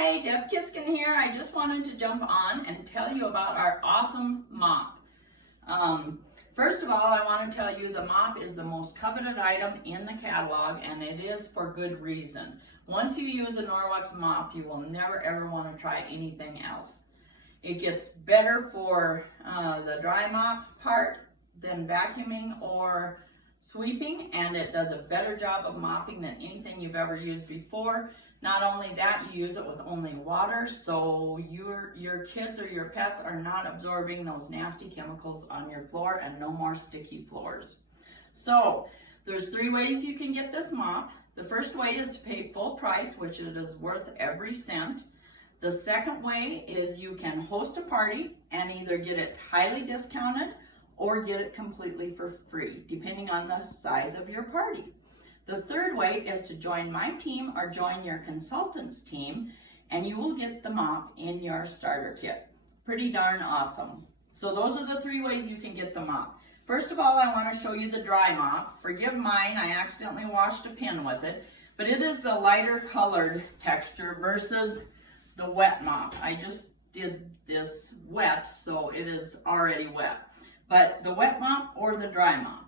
Hi, Deb Kiskin here. I just wanted to jump on and tell you about our awesome mop. First of all, I want to tell you the mop is the most coveted item in the catalog, and it is for good reason. Once you use a Norwex mop, you will never ever want to try anything else. It gets better for the dry mop part than vacuuming or sweeping, and it does a better job of mopping than anything you've ever used before. Not only that, you use it with only water, so your kids or your pets are not absorbing those nasty chemicals on your floor, and no more sticky floors. So there's 3 ways you can get this mop. The first way is to pay full price, which it is worth every cent. The second way is you can host a party and either get it highly discounted or get it completely for free, depending on the size of your party. The third way is to join my team or join your consultant's team, and you will get the mop in your starter kit. Pretty darn awesome. So those are the 3 ways you can get the mop. First of all, I want to show you the dry mop. Forgive mine, I accidentally washed a pin with it, but it is the lighter colored texture versus the wet mop. I just did this wet, so it is already wet. But the wet mop or the dry mop.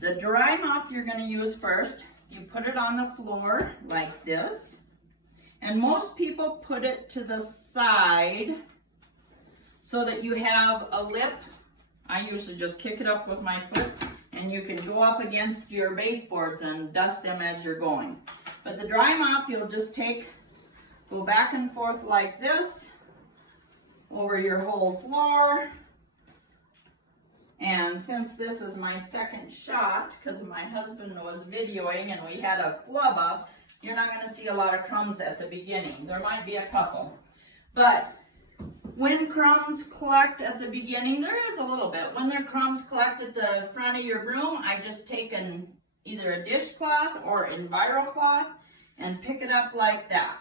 The dry mop you're going to use first. You put it on the floor like this. And most people put it to the side so that you have a lip. I usually just kick it up with my foot, and you can go up against your baseboards and dust them as you're going. But the dry mop, you'll just go back and forth like this over your whole floor. And since this is my second shot, because my husband was videoing and we had a flub up, you're not going to see a lot of crumbs at the beginning. There might be a couple. But when crumbs collect at the beginning, there is a little bit. When there are crumbs collect at the front of your broom, I just take either a dishcloth or EnviroCloth and pick it up like that.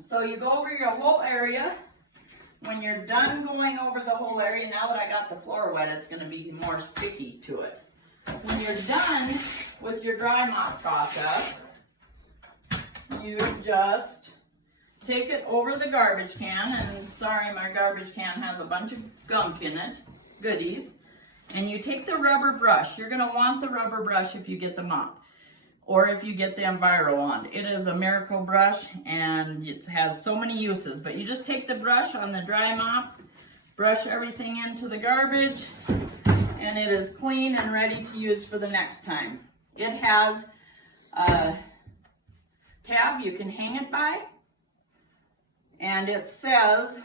So you go over your whole area. When you're done going over the whole area, now that I got the floor wet, it's going to be more sticky to it. When you're done with your dry mop process, you just take it over the garbage can, and sorry, my garbage can has a bunch of gunk in it, goodies, and you take the rubber brush. You're going to want the rubber brush if you get the mop, or if you get the Enviro wand. It is a miracle brush, and it has so many uses. But you just take the brush on the dry mop, brush everything into the garbage, and it is clean and ready to use for the next time. It has a tab you can hang it by, and it says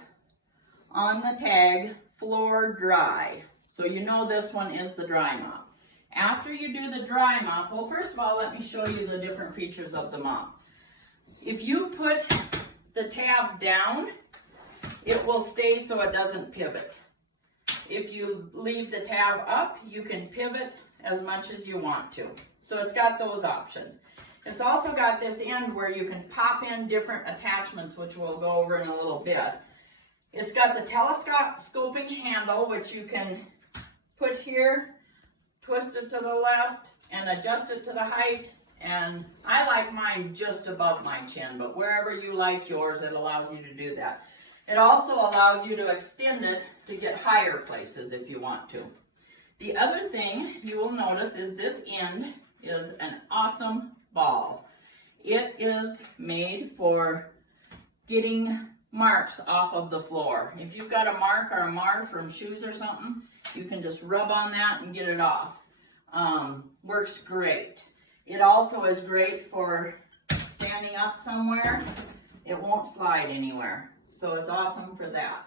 on the tag, floor dry. So you know this one is the dry mop. After you do the dry mop, well, first of all, let me show you the different features of the mop. If you put the tab down, it will stay so it doesn't pivot. If you leave the tab up, you can pivot as much as you want to. So it's got those options. It's also got this end where you can pop in different attachments, which we'll go over in a little bit. It's got the telescoping handle, which you can put here, twist it to the left, and adjust it to the height. And I like mine just above my chin, but wherever you like yours, it allows you to do that. It also allows you to extend it to get higher places if you want to. The other thing you will notice is this end is an awesome ball. It is made for getting marks off of the floor. If you've got a mark or a mar from shoes or something, you can just rub on that and get it off. Works great. It also is great for standing up somewhere. It won't slide anywhere. So it's awesome for that.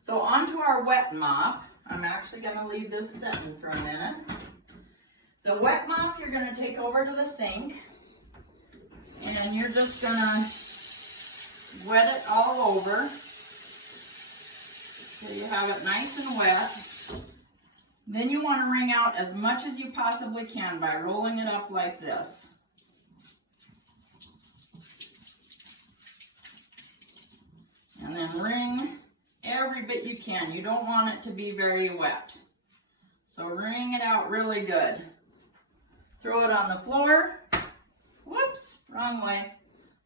So on to our wet mop. I'm actually going to leave this sitting for a minute. The wet mop you're going to take over to the sink, and you're just going to wet it all over so you have it nice and wet. Then you want to wring out as much as you possibly can by rolling it up like this. And then wring every bit you can. You don't want it to be very wet. So wring it out really good. Throw it on the floor. Whoops, wrong way.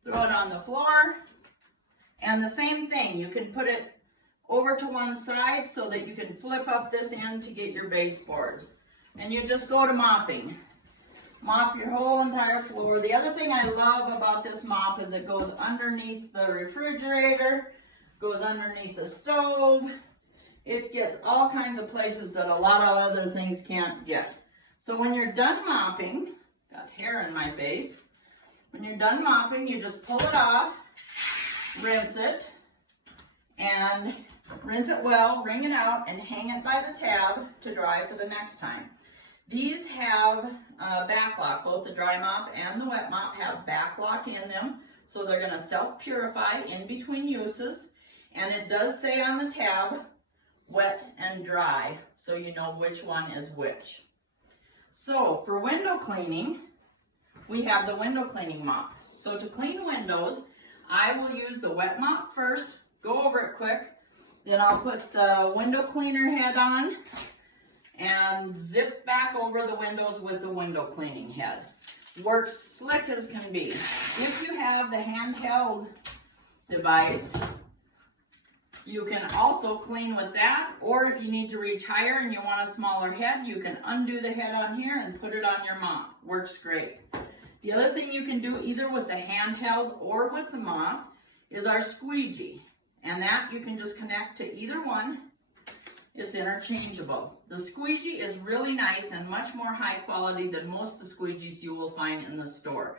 throw it on the floor. And the same thing, you can put it over to one side so that you can flip up this end to get your baseboards. And you just go to mopping. Mop your whole entire floor. The other thing I love about this mop is it goes underneath the refrigerator, goes underneath the stove. It gets all kinds of places that a lot of other things can't get. So when you're done mopping, got hair in my face, when you're done mopping, you just pull it off, rinse it, and rinse it well, wring it out, and hang it by the tab to dry for the next time. These have backlock. Both the dry mop and the wet mop have backlock in them, so they're going to self-purify in between uses. And it does say on the tab, wet and dry, so you know which one is which. So for window cleaning, we have the window cleaning mop. So to clean windows, I will use the wet mop first, go over it quick, then I'll put the window cleaner head on and zip back over the windows with the window cleaning head. Works slick as can be. If you have the handheld device, you can also clean with that, or if you need to reach higher and you want a smaller head, you can undo the head on here and put it on your mop. Works great. The other thing you can do either with the handheld or with the mop is our squeegee. And that you can just connect to either one. It's interchangeable. The squeegee is really nice and much more high quality than most of the squeegees you will find in the store.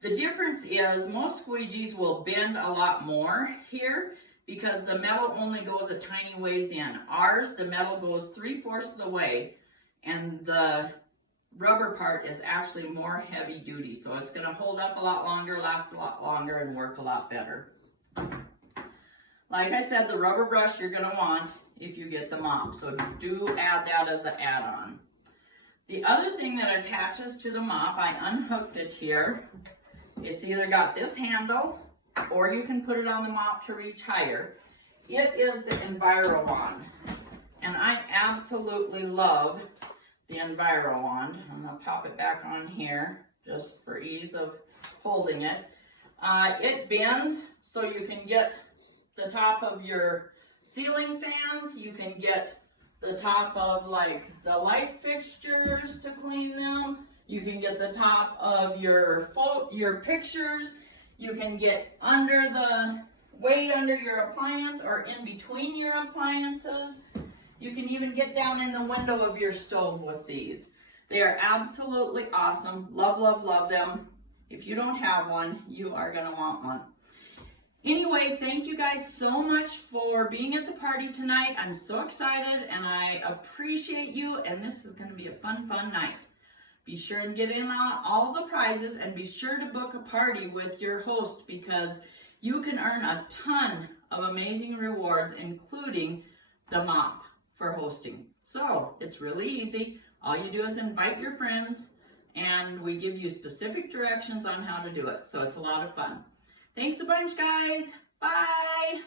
The difference is most squeegees will bend a lot more here because the metal only goes a tiny ways in. Ours, the metal goes 3/4 of the way, and the rubber part is actually more heavy duty. So it's gonna hold up a lot longer, last a lot longer, and work a lot better. Like I said, the rubber brush you're gonna want if you get the mop, so do add that as an add-on. The other thing that attaches to the mop, I unhooked it here. It's either got this handle, or you can put it on the mop to reach higher. It is the Enviro wand, and I absolutely love the Enviro wand. I'm gonna pop it back on here, just for ease of holding it. It bends, so you can get the top of your ceiling fans, you can get the top of like the light fixtures to clean them, you can get the top of your pictures, you can get under way under your appliance or in between your appliances. You can even get down in the window of your stove with these. They are absolutely awesome. Love, love, love them. If you don't have one, you are gonna want one. Anyway, thank you guys so much for being at the party tonight. I'm so excited and I appreciate you, and this is going to be a fun, fun night. Be sure and get in on all the prizes, and be sure to book a party with your host because you can earn a ton of amazing rewards, including the mop for hosting. So it's really easy. All you do is invite your friends, and we give you specific directions on how to do it. So it's a lot of fun. Thanks a bunch, guys. Bye.